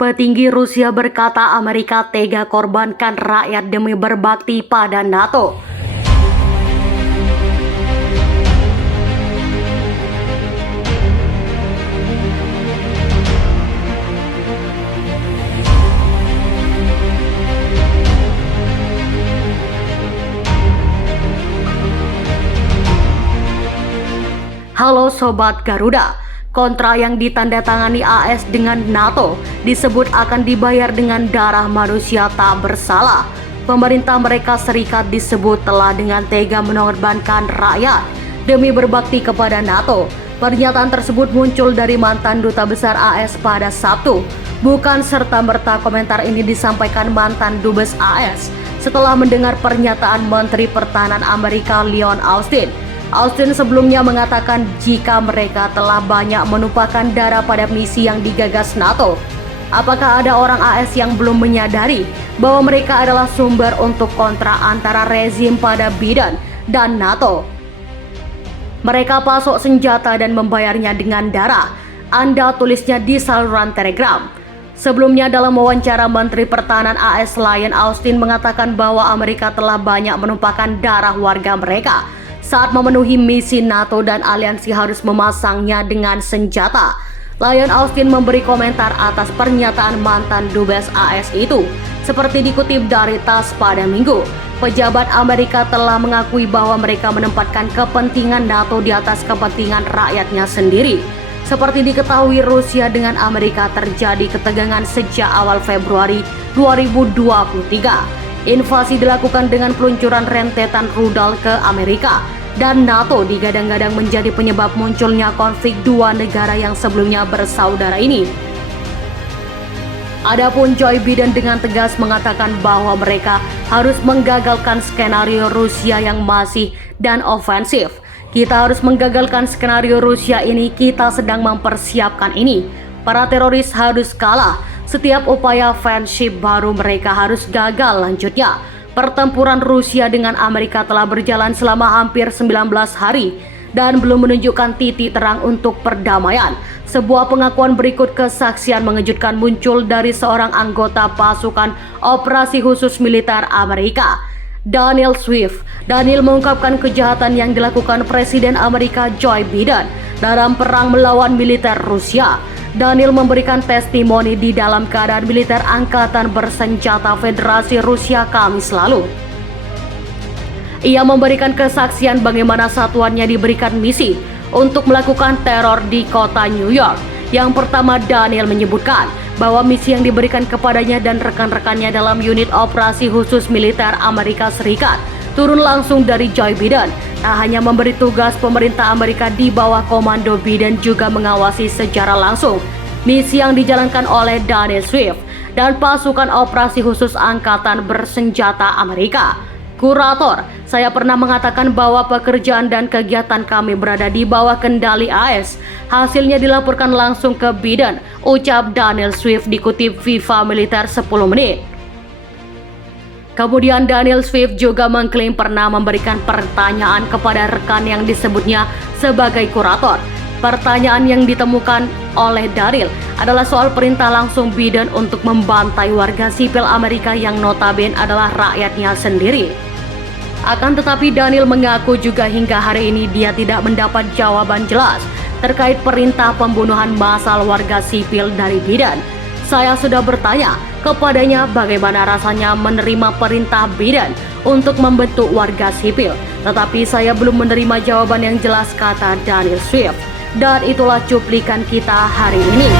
Petinggi Rusia berkata Amerika tega korbankan rakyat demi berbakti pada NATO. Halo Sobat Garuda, kontrak yang ditandatangani AS dengan NATO disebut akan dibayar dengan darah manusia tak bersalah. Pemerintah Amerika Serikat disebut telah dengan tega mengorbankan rakyat demi berbakti kepada NATO. Pernyataan tersebut muncul dari mantan Duta Besar AS pada Sabtu. Bukan serta-merta komentar ini disampaikan mantan Dubes AS setelah mendengar pernyataan Menteri Pertahanan Amerika Lloyd Austin. Austin sebelumnya mengatakan jika mereka telah banyak menumpahkan darah pada misi yang digagas NATO. Apakah ada orang AS yang belum menyadari bahwa mereka adalah sumber untuk kontrak antara rezim pada Biden dan NATO? Mereka pasok senjata dan membayarnya dengan darah. Anda tulisnya di saluran Telegram. Sebelumnya dalam wawancara Menteri Pertahanan AS Lloyd Austin mengatakan bahwa Amerika telah banyak menumpahkan darah warga mereka saat memenuhi misi NATO dan aliansi harus memasangnya dengan senjata. Lloyd Austin memberi komentar atas pernyataan mantan Dubes AS itu. Seperti dikutip dari TASS pada Minggu, pejabat Amerika telah mengakui bahwa mereka menempatkan kepentingan NATO di atas kepentingan rakyatnya sendiri. Seperti diketahui, Rusia dengan Amerika terjadi ketegangan sejak awal Februari 2023. Invasi dilakukan dengan peluncuran rentetan rudal ke Amerika. Dan NATO digadang-gadang menjadi penyebab munculnya konflik dua negara yang sebelumnya bersaudara ini. Adapun Joe Biden dengan tegas mengatakan bahwa mereka harus menggagalkan skenario Rusia yang masih dan ofensif. Kita harus menggagalkan skenario Rusia ini, kita sedang mempersiapkan ini. Para teroris harus kalah. Setiap upaya offensif baru mereka harus gagal lanjutnya. Pertempuran Rusia dengan Amerika telah berjalan selama hampir 19 hari dan belum menunjukkan titik terang untuk perdamaian. Sebuah pengakuan berikut kesaksian mengejutkan muncul dari seorang anggota pasukan operasi khusus militer Amerika, Daniel Swift. Daniel mengungkapkan kejahatan yang dilakukan Presiden Amerika Joe Biden dalam perang melawan militer Rusia. Daniel memberikan testimoni di dalam keadaan militer Angkatan Bersenjata Federasi Rusia Kamis lalu. Ia memberikan kesaksian bagaimana satuannya diberikan misi untuk melakukan teror di kota New York. Yang pertama, Daniel menyebutkan bahwa misi yang diberikan kepadanya dan rekan-rekannya dalam unit operasi khusus militer Amerika Serikat turun langsung dari Joe Biden. Tak hanya memberi tugas, pemerintah Amerika di bawah komando Biden juga mengawasi secara langsung misi yang dijalankan oleh Daniel Swift dan pasukan operasi khusus Angkatan Bersenjata Amerika. Kurator, saya pernah mengatakan bahwa pekerjaan dan kegiatan kami berada di bawah kendali AS. Hasilnya dilaporkan langsung ke Biden, ucap Daniel Swift dikutip Viva Militer 10 menit. Kemudian Daniel Swift juga mengklaim pernah memberikan pertanyaan kepada rekan yang disebutnya sebagai kurator. Pertanyaan yang ditemukan oleh Daniel adalah soal perintah langsung Biden untuk membantai warga sipil Amerika yang notabene adalah rakyatnya sendiri. Akan tetapi Daniel mengaku juga hingga hari ini dia tidak mendapat jawaban jelas terkait perintah pembunuhan massal warga sipil dari Biden. Saya sudah bertanya kepadanya bagaimana rasanya menerima perintah Biden untuk membentuk warga sipil, tetapi saya belum menerima jawaban yang jelas, kata Daniel Swift. Dan itulah cuplikan kita hari ini.